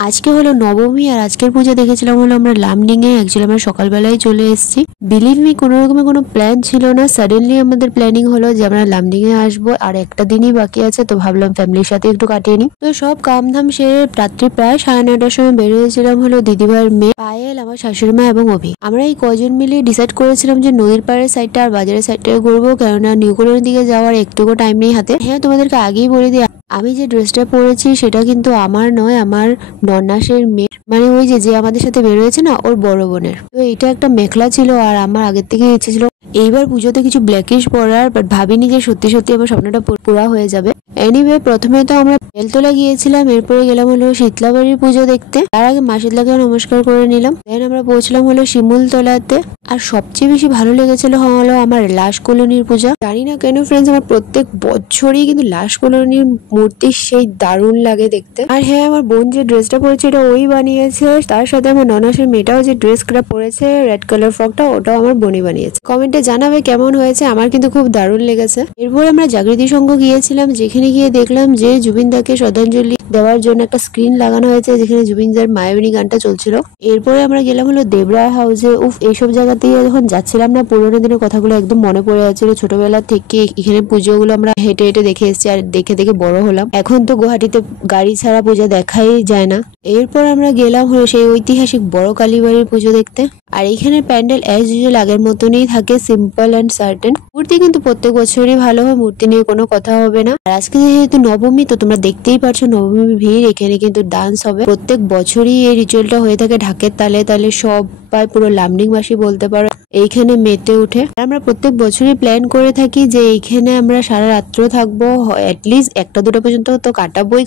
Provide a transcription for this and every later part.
আজকে হলো নবমী আর আজকের পুজো দেখেছিলাম হলো আমরা লামডিং এ। অ্যাকচুয়ালি আমরা সকালবেলায় চলে এসেছি। বিলিভ মি, কোনো রকমের কোনো প্ল্যান ছিল না, সাডেনলি আমাদের প্ল্যানিং হলো যে আমরা লামডিং এ আসবো আর একটা দিনই বাকি আছে, তো ভাবলাম ফ্যামিলির সাথে একটু কাটিয়ে নিই। তো সব কামধাম সেরে রাত্রি প্রায় 9:30টার সময় বেরিয়েছিলাম হলো দিদিভাইয়ের মেয়ে পায়েল, আমার শাশুড়ি মা এবং অভি। আমরা এই কজন মিলে ডিসাইড করেছিলাম যে নদীর পাড়ের সাইডটা আর বাজারের সাইডটা ঘুরবো, কেননা নিউ কলোনির দিকে যাওয়ার একটুকু টাইম নেই হাতে। হ্যাঁ, তোমাদেরকে আগেই বলে দিই, আমি যে ড্রেসটা পরেছি সেটা কিন্তু আমার নয়, আমার নন্নাসের মেয়ে, মানে ওই যে আমাদের সাথে বেরোয়েছে না, ওর বড় বোনের। তো এটা একটা মেখলা ছিল আর আমার আগের থেকে ইচ্ছে ছিল এইবার পুজোতে কিছু ব্ল্যাকিশ পরার, বাট ভাবিনি যে সত্যি সত্যি আমার স্বপ্নটা পুরা হয়ে যাবে। এনিওয়ে, প্রথমে তো আমরা বেলতলা গিয়েছিলাম, এরপরে গেলাম হলো শীতলাবাড়ির পুজো দেখতে। তার আগে মা শীতলাকে নমস্কার করে নিলাম। দেন আমরা পৌঁছলাম হলো শিমুলতলাতে। আর সবচেয়ে বেশি ভালো লেগেছিল হলো আমার লাশ কলোনির পূজা। জানি না কেন ফ্রেন্ডস, আমার প্রত্যেক বছরই কিন্তু লাশ কলোনির মূর্তি সেই দারুণ লাগে দেখতে। আর হ্যাঁ, আমার বোন যে ড্রেসটা পরেছে এটা ওই বানিয়েছে, তার সাথে আমার ননাসের মেয়েটাও যে ড্রেসটা পরেছে রেড কালার ফ্রকটা, ওটাও আমার বোনই বানিয়েছে। কমেন্টে জানাবে কেমন হয়েছে, আমার কিন্তু খুব দারুণ লেগেছে। এরপর আমরা জাগৃতি সংঘ গিয়েছিলাম, যেখানে গিয়ে দেখলাম যে জুবিনদাকে শ্রদ্ধাঞ্জলি দেওয়ার জন্য একটা স্ক্রিন লাগানো হয়েছে, যেখানে জুবিনদার মায়াবিনী গানটা চলছিল। এরপরে আমরা গেলাম হলো দেবরায় হাউসে। এইসব জায়গাতে যখন যাচ্ছিলাম না, পুরোনো দিনের কথাগুলো একদম মনে পড়ে যাচ্ছিল। ছোটবেলা থেকে এখানে পুজোগুলো আমরা হেঁটে হেঁটে দেখে এসেছি আর দেখে দেখে বড় হলাম। এখন তো গুয়াহাটিতে গাড়ি ছাড়া পূজা দেখাই যায় না। এরপর আমরা গেলাম হলো সেই ঐতিহাসিক বড় কালীবাড়ির পুজো দেখতে। আর এইখানে প্যান্ডেল অ্যাজ ইউজুয়াল আগের মতনই থাকে, সিম্পল অ্যান্ড সার্টেন। মূর্তি কিন্তু প্রত্যেক বছরই ভালো হয়, মূর্তি নিয়ে কোনো কথা হবে না। আর আজকে যেহেতু নবমী, তো তোমরা দেখতেই পারছো নবমীর ভিড়। এখানে কিন্তু ডান্স হবে, প্রত্যেক বছরই এই রিচুয়ালটা হয়ে থাকে ঢাকের তালে তালে। সবাই পুরো লামডিংবাসী বলতে পারো এইখানে মেতে উঠে। আমরা প্রত্যেক বছরই প্ল্যান করে থাকি যে এইখানে আমরা সারা রাত্র থাকবো, অ্যাটলিস্ট 1টা 2টা পর্যন্ত তো কাটাবোই।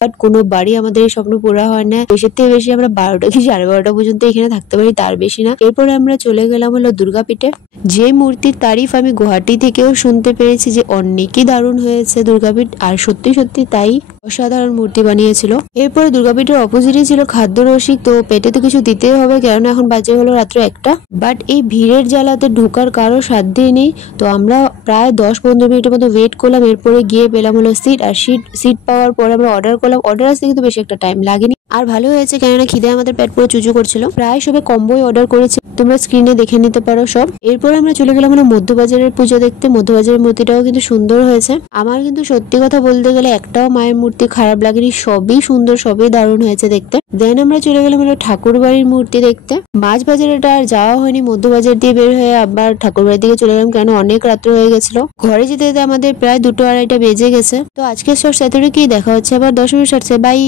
বাট কোনো বাড়ি আমাদের এই স্বপ্ন পুরা হয় না। বেশির থেকে বেশি আমরা 12টা কি 12:30 পর্যন্ত এখানে থাকতে পারি, তার বেশি না। এরপরে আমরা চলে গেলাম হলো দুর্গাপীঠে। যে মূর্তির তারিফ আমি গুয়াহাটি থেকেও শুনতে পেরেছি যে অনেকই দারুণ হয়েছে দুর্গাপীঠ, আর সত্যি সত্যি তাই, অসাধারণ মূর্তি বানিয়েছিল। এরপরে দুর্গাপীঠের অপোজিটে ছিল খাদ্য রসিক। তো পেটে তো কিছু দিতেই হবে, কেননা এখন বাজে হলো রাত্র 1টা। বাট এই ভিড়ের জ্বালাতে ঢোকার কারো সাধ্যই নেই। তো আমরা প্রায় 10-15 মিনিটের মতো ওয়েট করলাম। এরপরে গিয়ে পেলাম হলো সিট। আর সিট পাওয়ার পরে আমরা অর্ডার করলাম। অর্ডার আসতে কিন্তু বেশি একটা টাইম লাগেনি, আর ভালো হয়েছে, কেননা খিদে আমাদের পেট পুরো চুচু করছিল। প্রায় সবাই কম্বোই অর্ডার করেছে, তোমরা স্ক্রিনে দেখে নিতে পারো সব। এরপর আমরা চলে গেলাম হলো মধ্যবাজারের পুজো দেখতে। মধ্যবাজারের মূর্তিটাও কিন্তু সুন্দর হয়েছে। আমার কিন্তু সত্যি কথা বলতে গেলে একটাও মায়ের মূর্তি খারাপ লাগেনি, সবই সুন্দর, সবই দারুণ হয়েছে দেখতে। দেন আমরা চলে গেলাম হলো ঠাকুর বাড়ির মূর্তি দেখতে। মাঝ বাজারেটা আর যাওয়া হয়নি, মধ্যবাজার দিয়ে বের হয়ে আবার ঠাকুর বাড়ির দিকে চলে গেলাম, কেন অনেক রাত্র হয়ে গেছিল। ঘরে যেতে যেতে আমাদের প্রায় 2টো 2:30টা বেজে গেছে। তো আজকের শর্টস এতটুকুই, দেখা হচ্ছে আবার 10 মিনিট শর্টসে। বাই।